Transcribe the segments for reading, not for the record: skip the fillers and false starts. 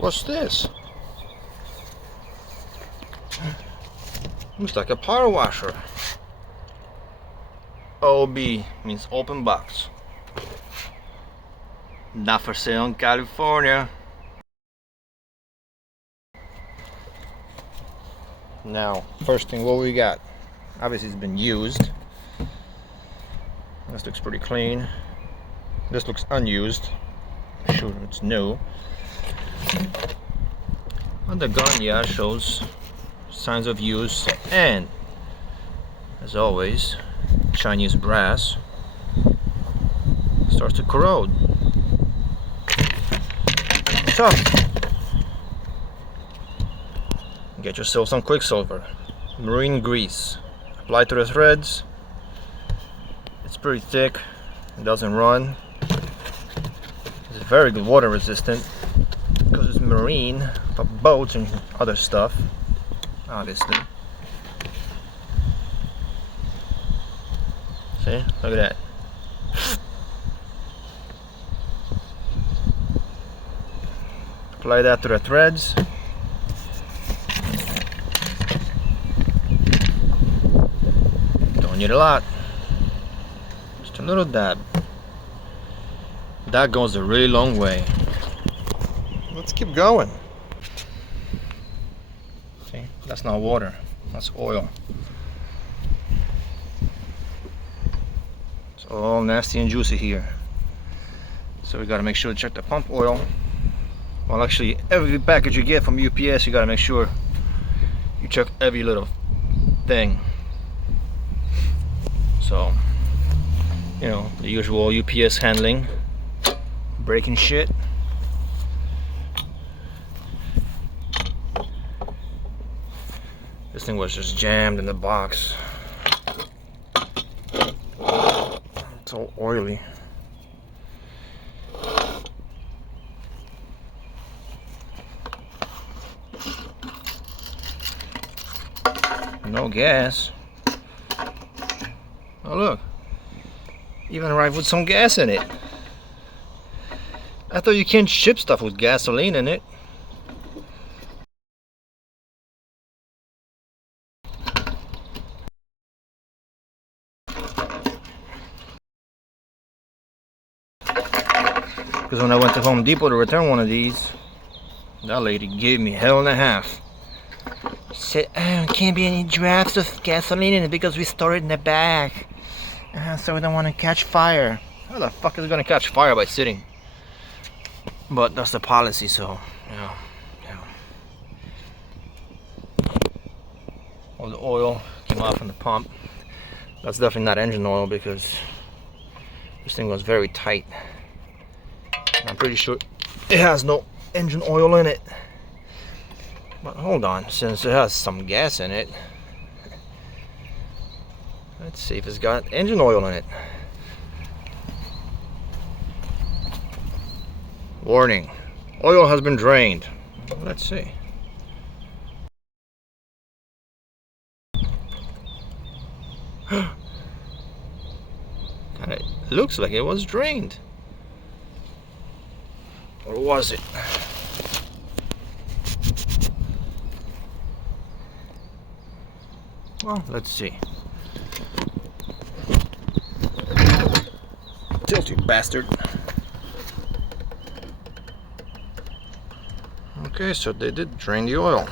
What's this? Looks like a power washer. OB means open box. Not for sale in California. Now, first thing, what we got? Obviously it's been used. This looks pretty clean. This looks unused. Sure, it's new. On the gun, yeah, shows signs of use, and as always, Chinese brass starts to corrode. So, get yourself some Quicksilver, marine grease, apply to the threads. It's pretty thick, it doesn't run. It's very good water resistant because it's marine for boats and other stuff, obviously. See, look at that. Apply that to the threads. Don't need a lot, just a little dab. That goes a really long way. Let's keep going. See, that's not water, that's oil. It's all nasty and juicy here. So we gotta make sure to check the pump oil. Well, actually, every package you get from UPS, you gotta make sure you check every little thing. So, you know, the usual UPS handling, breaking shit. This thing was just jammed in the box. It's all oily. No gas. Oh look, even arrived with some gas in it. I thought you can't ship stuff with gasoline in it. Because when I went to Home Depot to return one of these, that lady gave me hell and a half. She said, oh, can't be any drafts of gasoline in it because we store it in the back. So we don't want to catch fire. How the fuck is it going to catch fire by sitting? But that's the policy, so, yeah. All the oil came off from the pump. That's definitely not engine oil because this thing was very tight. I'm pretty sure it has no engine oil in it. But hold on, since it has some gas in it, let's see if it's got engine oil in it. Warning, oil has been drained. Let's see. Kinda looks like it was drained. Or was it? Well, let's see. Tilt, you bastard. Okay, so they did drain the oil.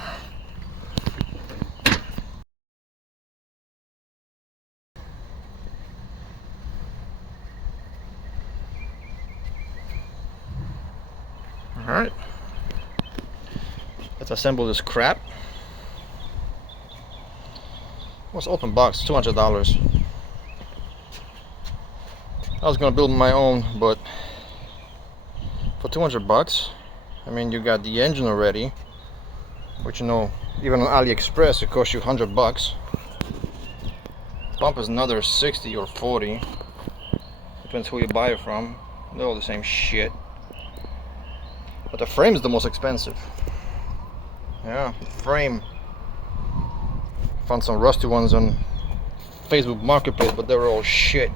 Alright. Let's assemble this crap. What's open box? $200. I was gonna build my own, but for 200 bucks, I mean, you got the engine already, which, you know, even on AliExpress it costs you 100 bucks. Pump is another 60 or 40, depends who you buy it from. They're all the same shit, but the frame is the most expensive. Yeah, frame. Found some rusty ones on Facebook Marketplace, but they were all shit.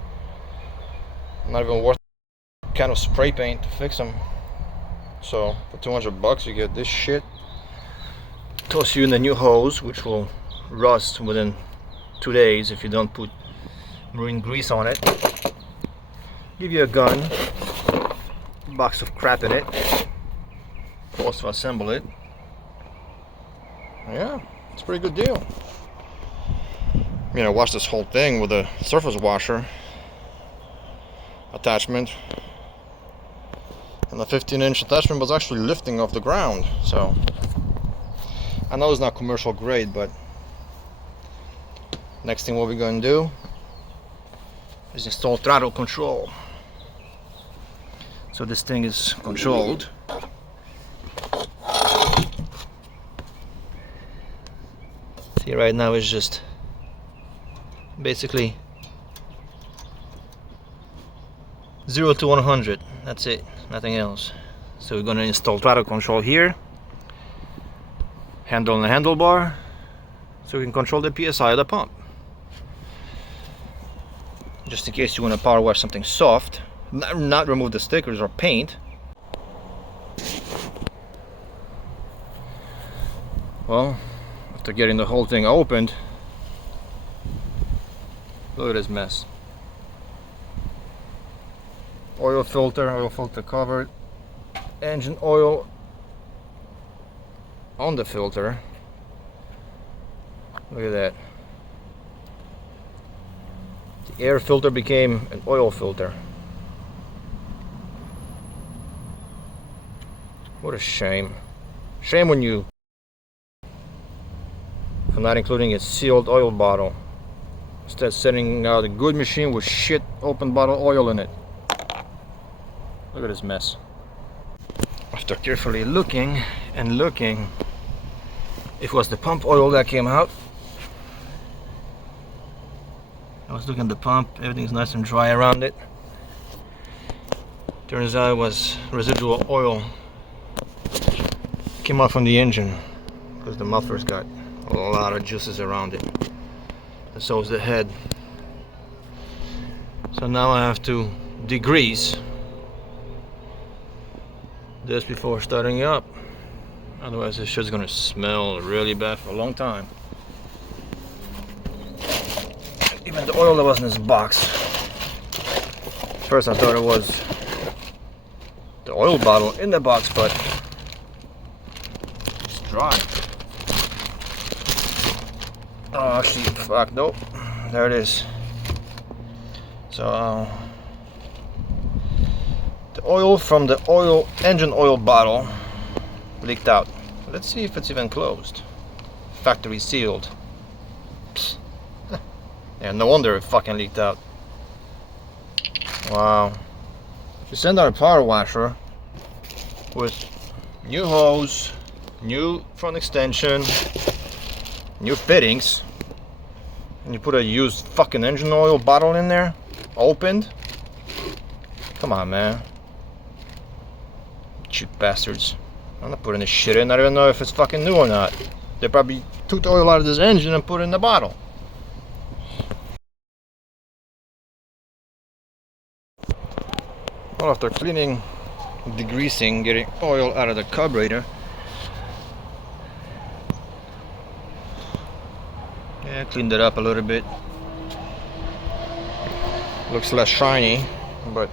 Not even worth kind of spray paint to fix them. So for 200 bucks you get this shit. Toss you in the new hose, which will rust within 2 days if you don't put marine grease on it. Give you a gun, box of crap in it, force to assemble it. Yeah, it's a pretty good deal. I washed this whole thing with a surface washer attachment, and the 15-inch attachment was actually lifting off the ground. So I know it's not commercial grade, but next thing what we're going to do is install throttle control. So this thing is controlled. See, right now it's just basically 0 to 100. That's it, nothing else. So we're going to install throttle control here, handle on the handlebar, so we can control the PSI of the pump. Just in case you want to power wash something soft, not remove the stickers or paint. Well, after getting the whole thing opened, look at this mess. Oil filter covered, engine oil on the filter. Look at that. The air filter became an oil filter. What a shame. Shame on you for not including a sealed oil bottle. Instead sending out a good machine with shit open bottle oil in it. Look at this mess. After carefully looking and looking, it was the pump oil that came out. I was looking at the pump, everything's nice and dry around it. Turns out it was residual oil. Came out from the engine because the muffler's got a lot of juices around it. And so is the head. So now I have to degrease this before starting up. Otherwise this shit's gonna smell really bad for a long time. Even the oil that was in this box, first I thought it was the oil bottle in the box, but it's dry. Oh, actually, fuck, nope, there it is. So the oil from the engine oil bottle leaked out. Let's see if it's even closed. Factory sealed. Psst. Yeah, no wonder it fucking leaked out. Wow. If you send out a power washer with new hose, new front extension, new fittings, and you put a used fucking engine oil bottle in there, opened, come on, man. Cheap bastards. I'm not putting this shit in. I don't even know if it's fucking new or not. They probably took the oil out of this engine and put it in the bottle. Well, after cleaning, degreasing, getting oil out of the carburetor, yeah, cleaned it up a little bit. Looks less shiny, but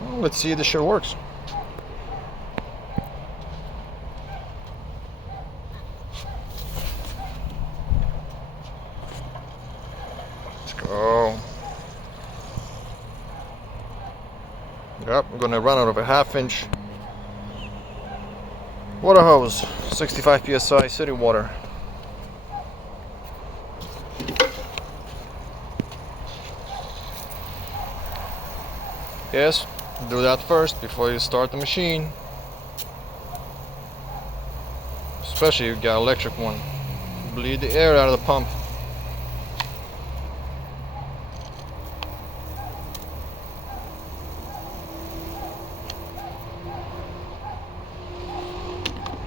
well, let's see if this shit works. Let's go. Yep, I'm gonna run out of a 1/2 inch water hose, 65 psi city water. Yes, do that first before you start the machine. Especially if you got electric one. Bleed the air out of the pump.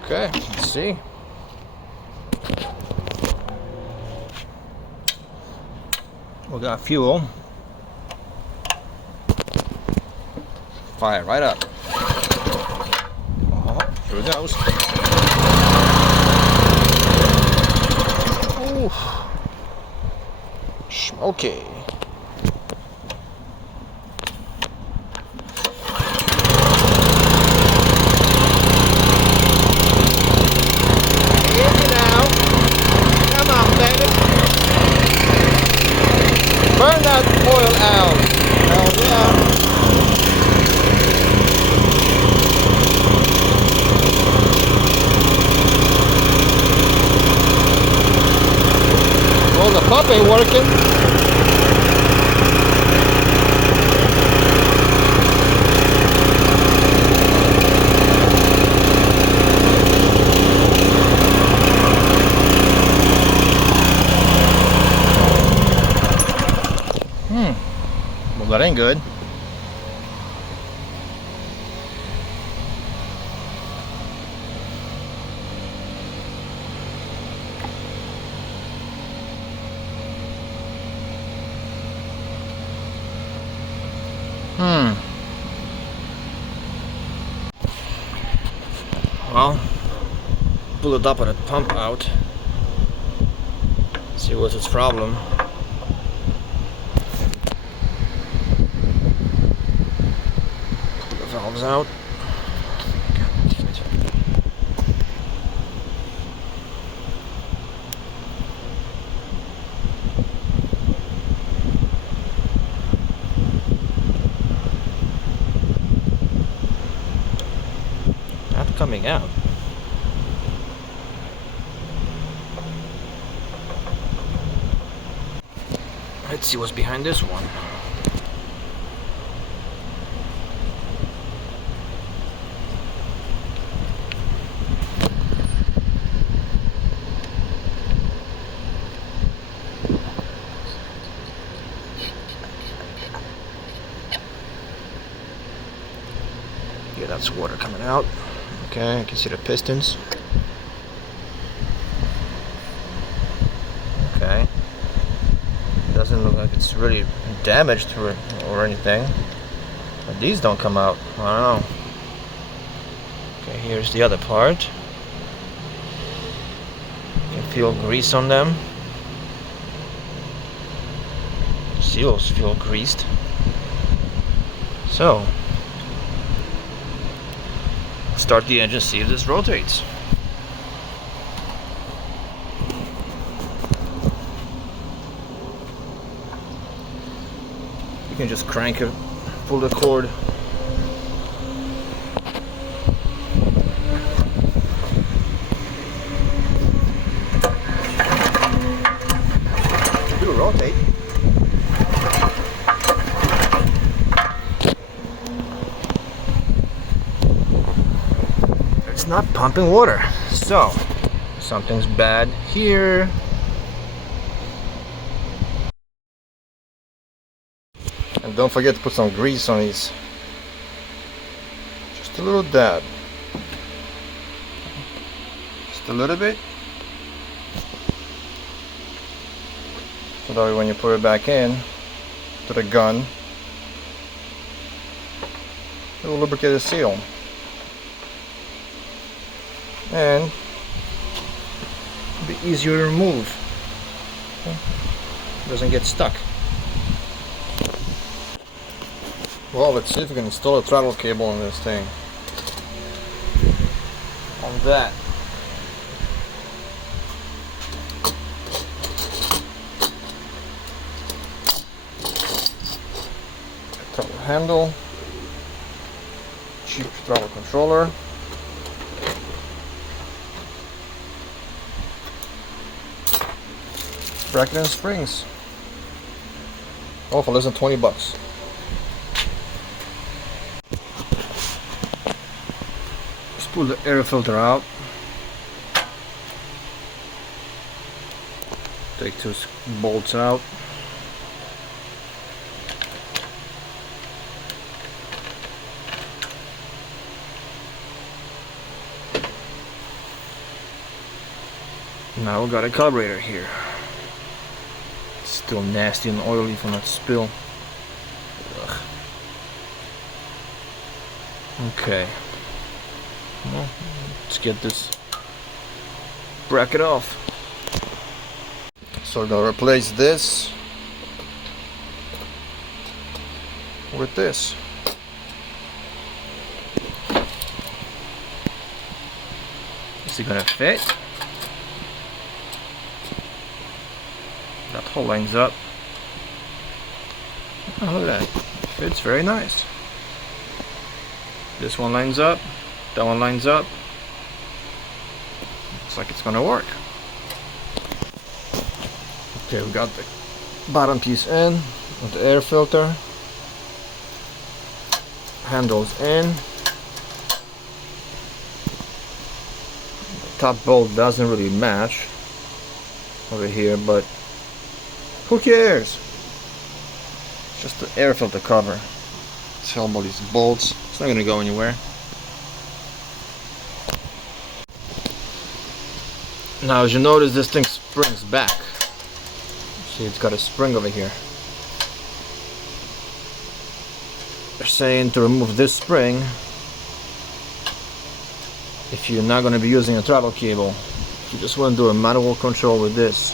Okay, let's see. We got fuel. Fire right up. Here it goes. Ooh. Smoky. Burn that oil out. Hell yeah. Well, the pump ain't working. Well, that ain't good. Well, pull the top of the pump out. See what's its problem. Pull the valves out. God damn it. Not coming out. Let's see what's behind this one. Yeah, that's water coming out. Okay, I can see the pistons. Okay. Doesn't look like it's really damaged or anything. But these don't come out. I don't know. Okay, here's the other part. You can feel grease on them. Seals feel greased. So, start the engine, see if this rotates. You can just crank it, pull the cord. Do rotate. It's not pumping water, so something's bad here. And don't forget to put some grease on these. Just a little dab. Just a little bit. So that way when you put it back in to the gun, it will lubricate the seal. And it'll be easier to remove. It doesn't get stuck. Well, let's see if we can install a throttle cable on this thing. On that. Throttle handle. Cheap throttle controller. Bracket and springs. Oh, for less than 20 bucks. Just pull the air filter out. Take two bolts out. Now we got a carburetor here. Still nasty and oily from that spill. Ugh. Okay. Well, Let's get this bracket off. So we're gonna replace this with this. Is it gonna fit? That hole lines up. Oh, look at that. Fits very nice. This one lines up. That one lines up. Looks like it's gonna work. Okay, we got the bottom piece in with the air filter. Handles in. The top bolt doesn't really match over here, but who cares? It's just the air filter cover. Let's help all these bolts. It's not gonna go anywhere. Now, as you notice, this thing springs back. See, it's got a spring over here. They're saying to remove this spring if you're not going to be using a throttle cable. You just want to do a manual control with this.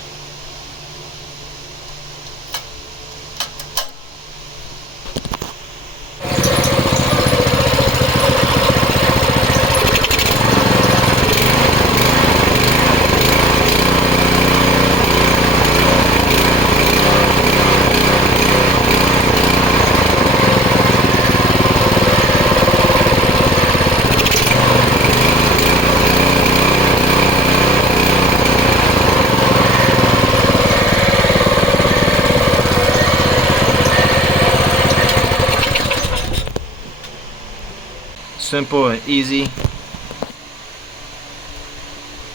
Simple and easy.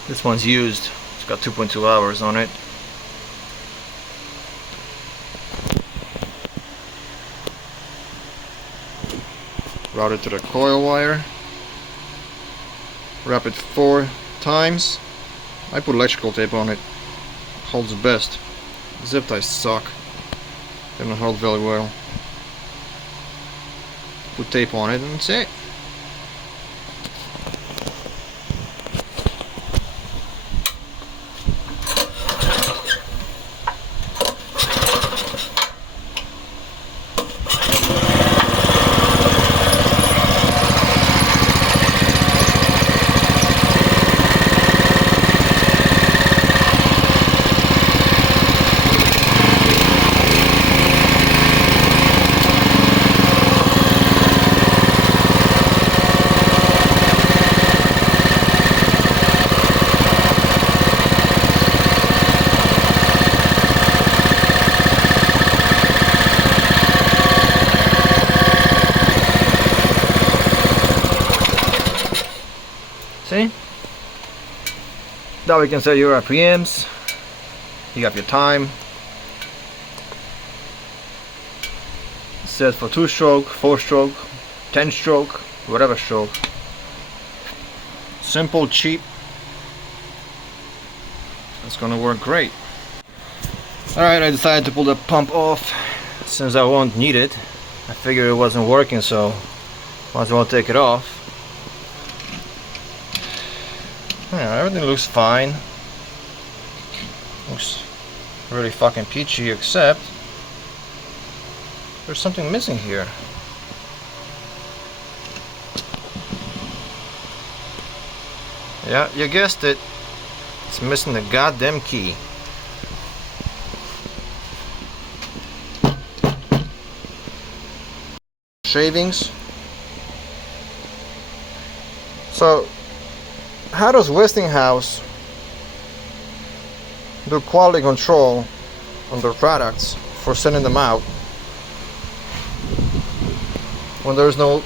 This one's used. It's got 2.2 hours on it. Route it to the coil wire. Wrap it 4 times. I put electrical tape on it. Holds best. Zip ties suck. They don't hold very well. Put tape on it and that's it. See? Now we can set your RPMs. You have your time. Set for 2-stroke, 4-stroke, 10-stroke, whatever stroke. Simple, cheap. It's gonna work great. Alright, I decided to pull the pump off since I won't need it. I figured it wasn't working, so might as well take it off. Yeah, everything looks fine. Looks really fucking peachy, except there's something missing here. Yeah, you guessed it. It's missing the goddamn key. Shavings. So, how does Westinghouse do quality control on their products for sending them out when there's no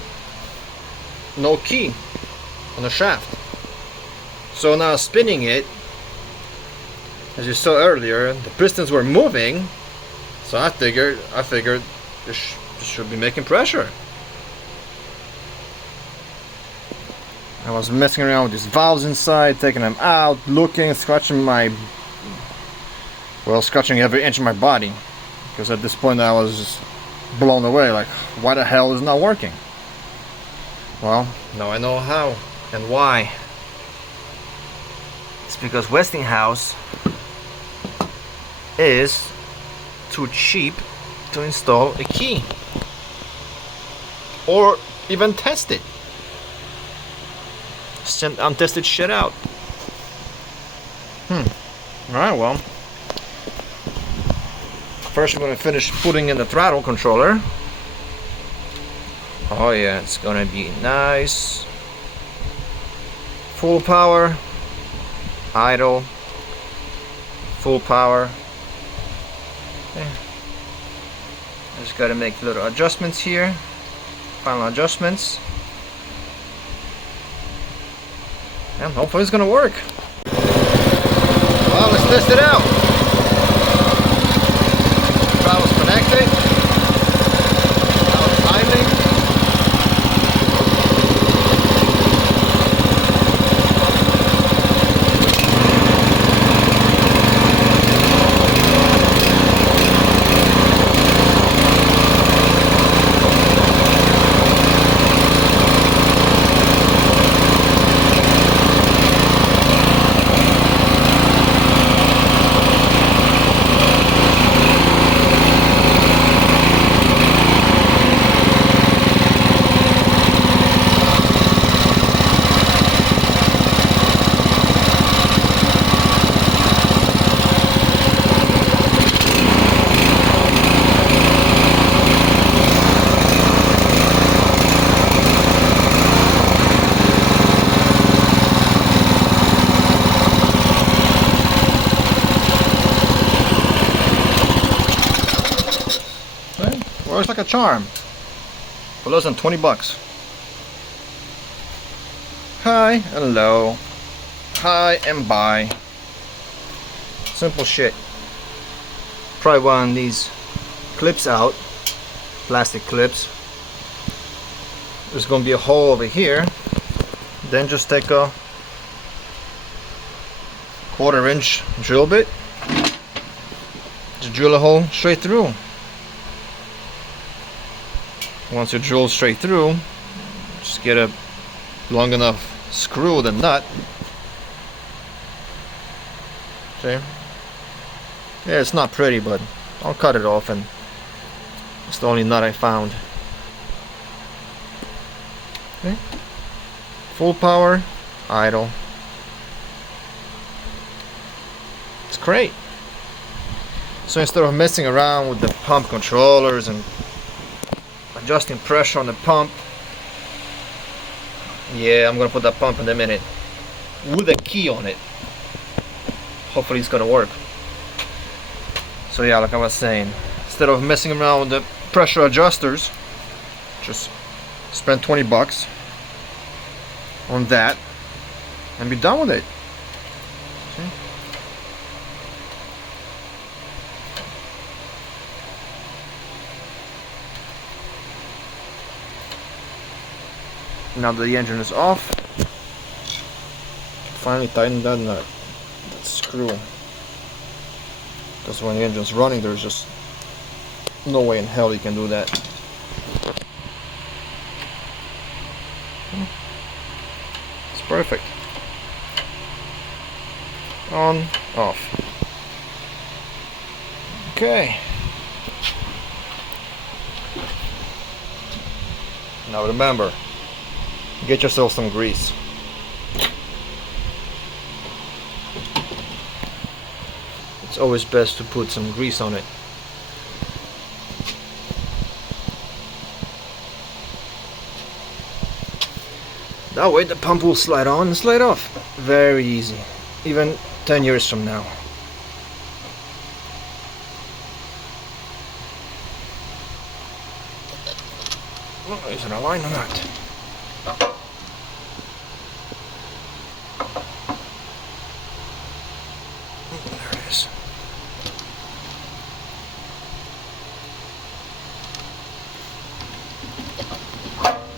key on the shaft? So now spinning it, as you saw earlier, the pistons were moving, so I figured this should be making pressure. I was messing around with these valves inside, taking them out, looking, scratching every inch of my body, because at this point I was just blown away, like, why the hell is it not working? Well, now I know how and why. It's because Westinghouse is too cheap to install a key or even test it. Send untested shit out. Alright, well, first we're gonna finish putting in the throttle controller. Oh yeah, it's gonna be nice. Full power, idle, full power. Okay. Just gotta make little adjustments here, final adjustments, and hopefully it's gonna work. Well, let's test it out. Throttle's connected. Now it's idling. Works like a charm for less than 20 bucks. Hi, hello, hi and bye. Simple shit. Pry one of these clips out, plastic clips. There's gonna be a hole over here. Then just take a 1/4 inch drill bit, just drill a hole straight through. Once you drill straight through, just get a long enough screw with a nut. See? Yeah, it's not pretty, but I'll cut it off, and it's the only nut I found. Okay. Full power, idle. It's great. So instead of messing around with the pump controllers and adjusting pressure on the pump, yeah, I'm gonna put that pump in a minute with a key on it. Hopefully it's gonna work. So yeah, like I was saying, instead of messing around with the pressure adjusters, just spend 20 bucks on that and be done with it. See? Now that the engine is off, finally tighten that nut, that screw. Because when the engine's running, there's just no way in hell you can do that. It's perfect. On, off. Okay. Now remember, get yourself some grease. It's always best to put some grease on it. That way the pump will slide on and slide off. Very easy. Even 10 years from now. Oh, is it aligned or not? There it is.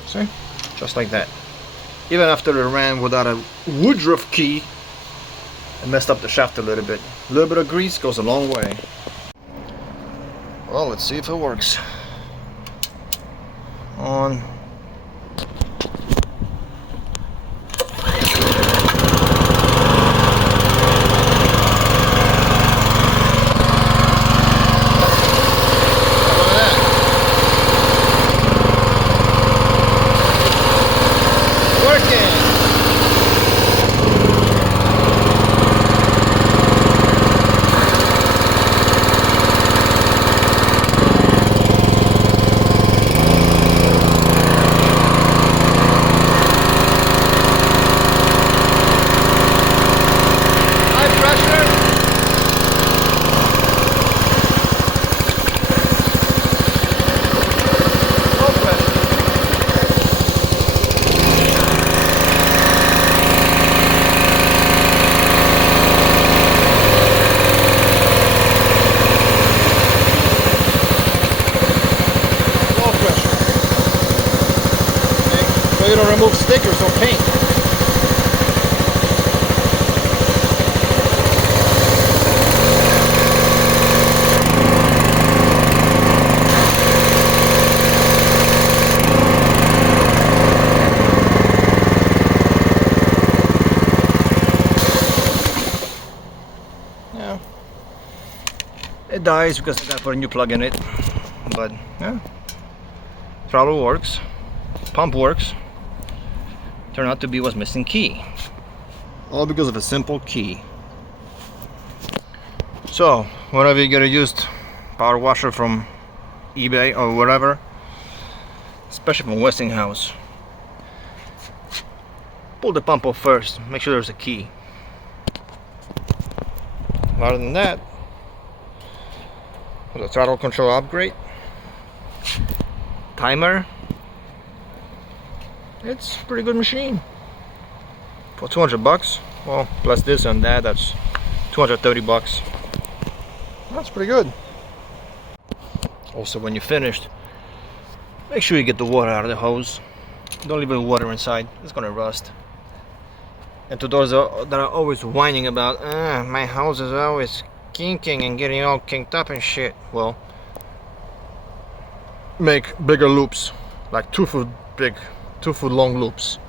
See? Just like that. Even after it ran without a Woodruff key, it messed up the shaft a little bit. A little bit of grease goes a long way. Well, let's see if it works. On. remove stickers or paint. Yeah, it dies because I gotta put a new plug in it, but yeah, throttle works, pump works. Turned out to be what's missing, key. All because of a simple key. So whenever you get a used power washer from eBay or whatever, especially from Westinghouse, pull the pump off first, make sure there's a key. Other than that, with a throttle control upgrade, timer, it's a pretty good machine. For 200 bucks, well, plus this and that, that's 230 bucks. That's pretty good. Also, when you're finished, make sure you get the water out of the hose. Don't leave the water inside, it's gonna rust. And to those that are always whining about, my hose is always kinking and getting all kinked up and shit. Well, make bigger loops, like 2 foot big, 2 foot long loops.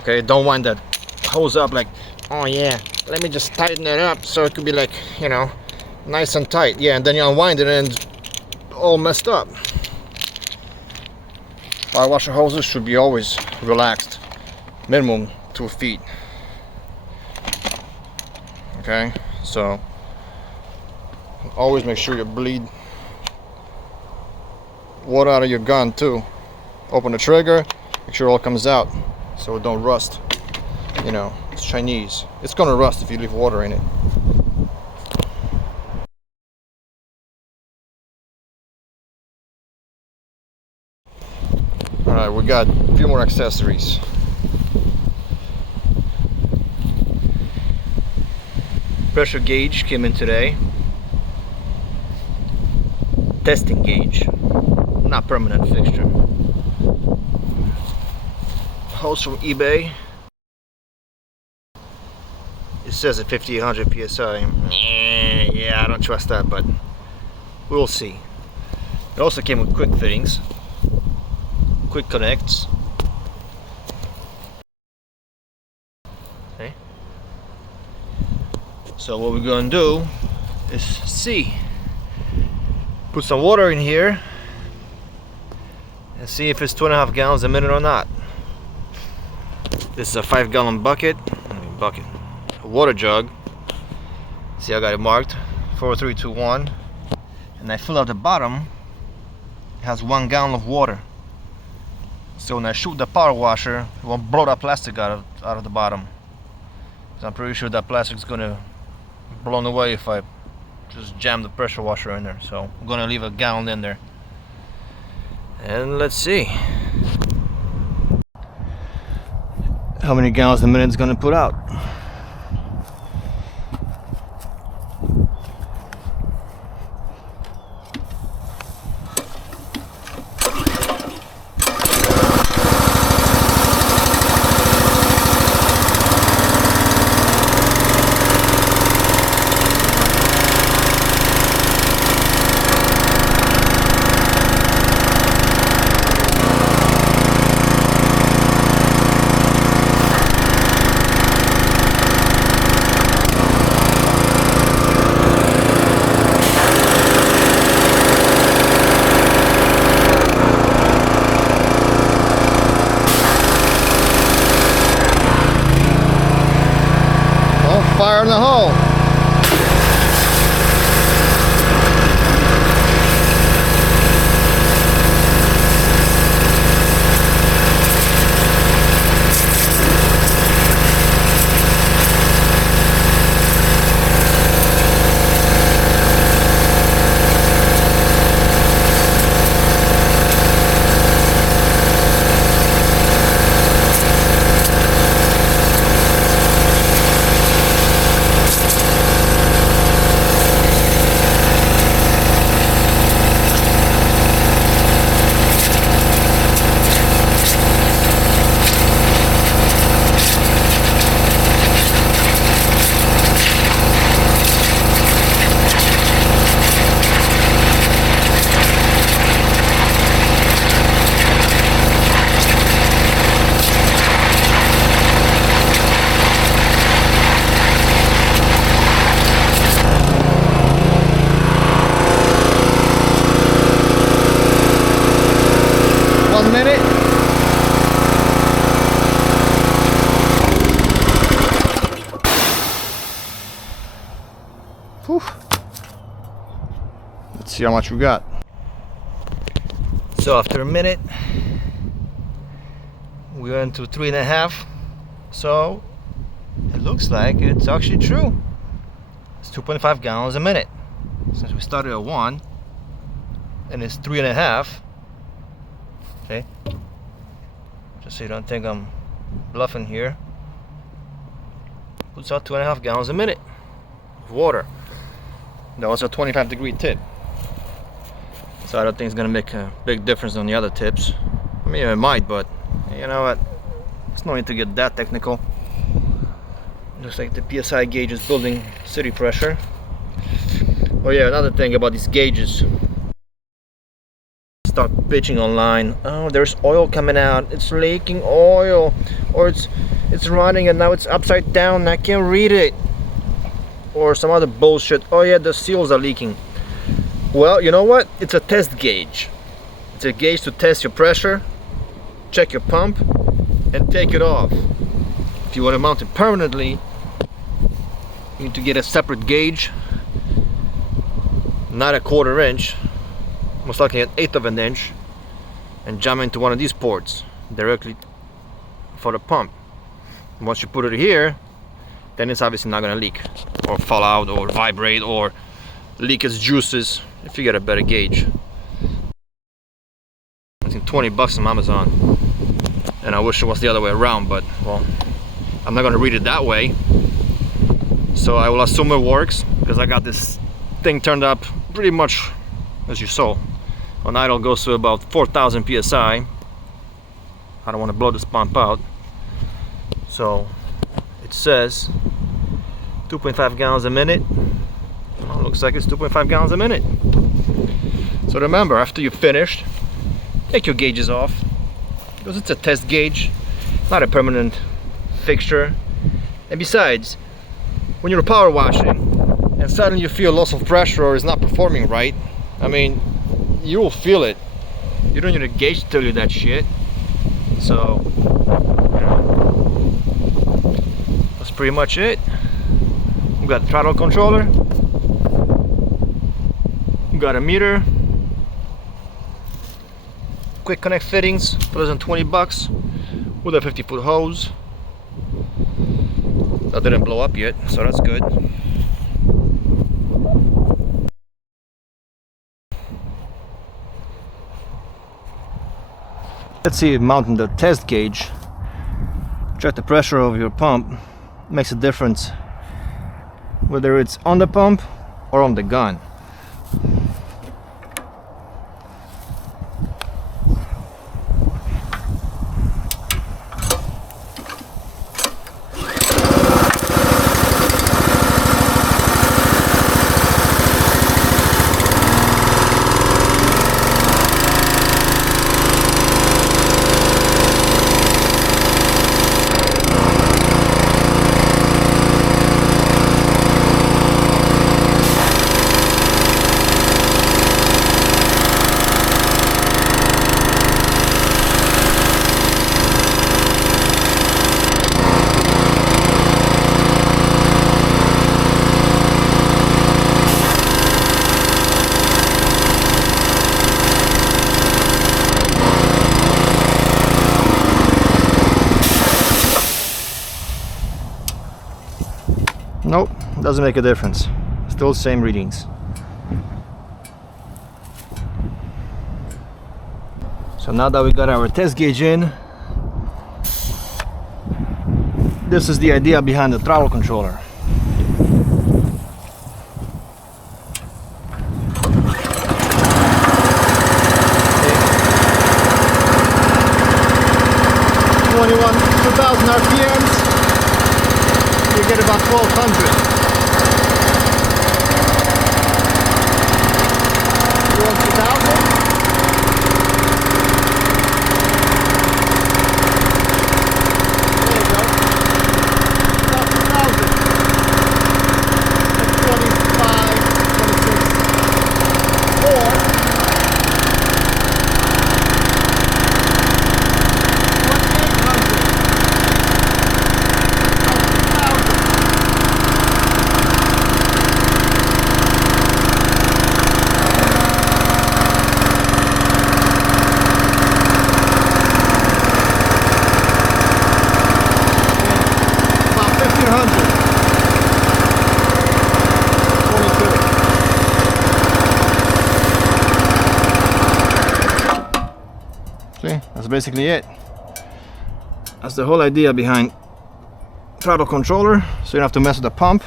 Okay, don't wind that hose up like, oh yeah, let me just tighten it up so it could be like, you know, nice and tight. Yeah, and then you unwind it and it's all messed up. Power washer hoses should be always relaxed, minimum 2 feet. Okay, so always make sure you bleed water out of your gun too. Open the trigger, make sure it all comes out so it don't rust. You know, it's Chinese. It's gonna rust if you leave water in it. Alright, we got a few more accessories. Pressure gauge came in today. Testing gauge, not permanent fixture. Hose from eBay. It says at 5800 psi. Yeah, I don't trust that, but we'll see. It also came with quick fittings, quick connects. Okay. So what we're gonna do is put some water in here and see if it's 2.5 gallons a minute or not. This is a 5-gallon bucket, a water jug. See, I got it marked 4, 3, 2, 1, and I fill out the bottom. It has 1 gallon of water. So when I shoot the power washer, it won't blow that plastic out of the bottom. So I'm pretty sure that plastic is gonna be blown away if I just jam the pressure washer in there. So I'm gonna leave a gallon in there, and let's see how many gallons a minute it's gonna put out. Fire in the hole. Whew. Let's see how much we got. So after a minute, we went to 3.5. So it looks like it's actually true. It's 2.5 gallons a minute. Since we started at 1 and it's 3.5. Okay, just so you don't think I'm bluffing here. Puts out 2.5 gallons a minute of water. That was a 25-degree tip, so I don't think it's gonna make a big difference on the other tips. I mean, it might, but you know what? There's no need to get that technical. Looks like the PSI gauge is building city pressure. Oh yeah, another thing about these gauges. Start bitching online. Oh, there's oil coming out. It's leaking oil, or it's running and now it's upside down and I can't read it, or some other bullshit. Oh yeah, the seals are leaking. Well, you know what? It's a test gauge. It's a gauge to test your pressure, check your pump, and take it off. If you want to mount it permanently, you need to get a separate gauge, not a 1/4 inch, most likely an 1/8 of an inch, and jam into one of these ports directly for the pump. Once you put it here, then it's obviously not going to leak or fall out or vibrate or leak its juices if you get a better gauge. I think 20 bucks on Amazon, and I wish it was the other way around, but well, I'm not going to read it that way, so I will assume it works because I got this thing turned up pretty much as you saw. On idle goes to about 4,000 psi. I don't want to blow this pump out. So it says 2.5 gallons a minute. Well, looks like it's 2.5 gallons a minute. So remember, after you're finished, take your gauges off, because it's a test gauge, not a permanent fixture. And besides, when you're power washing and suddenly you feel loss of pressure or it's not performing right, I mean, you will feel it. You don't need a gauge to tell you that shit. So that's pretty much it. We got the throttle controller, we got a meter, quick connect fittings for less than 20 bucks with a 50-foot hose. That didn't blow up yet, so that's good. Let's see if mounting the test gauge, check the pressure of your pump, makes a difference whether it's on the pump or on the gun. Nope, doesn't make a difference. Still the same readings. So now that we got our test gauge in, this is the idea behind the throttle controller. Okay. 2,000 RPMs. You get about 1,200. You want 2,000? There you go. About 2,000. That's 25, 26. Or 2,800. That's basically it. That's the whole idea behind throttle controller, so you don't have to mess with the pump.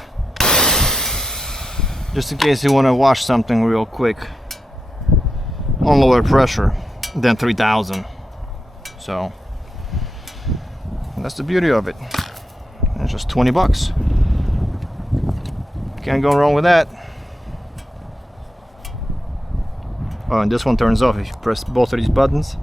Just in case you want to wash something real quick on lower pressure than 3000. So that's the beauty of it. And it's just 20 bucks. Can't go wrong with that. Oh, and this one turns off if you press both of these buttons.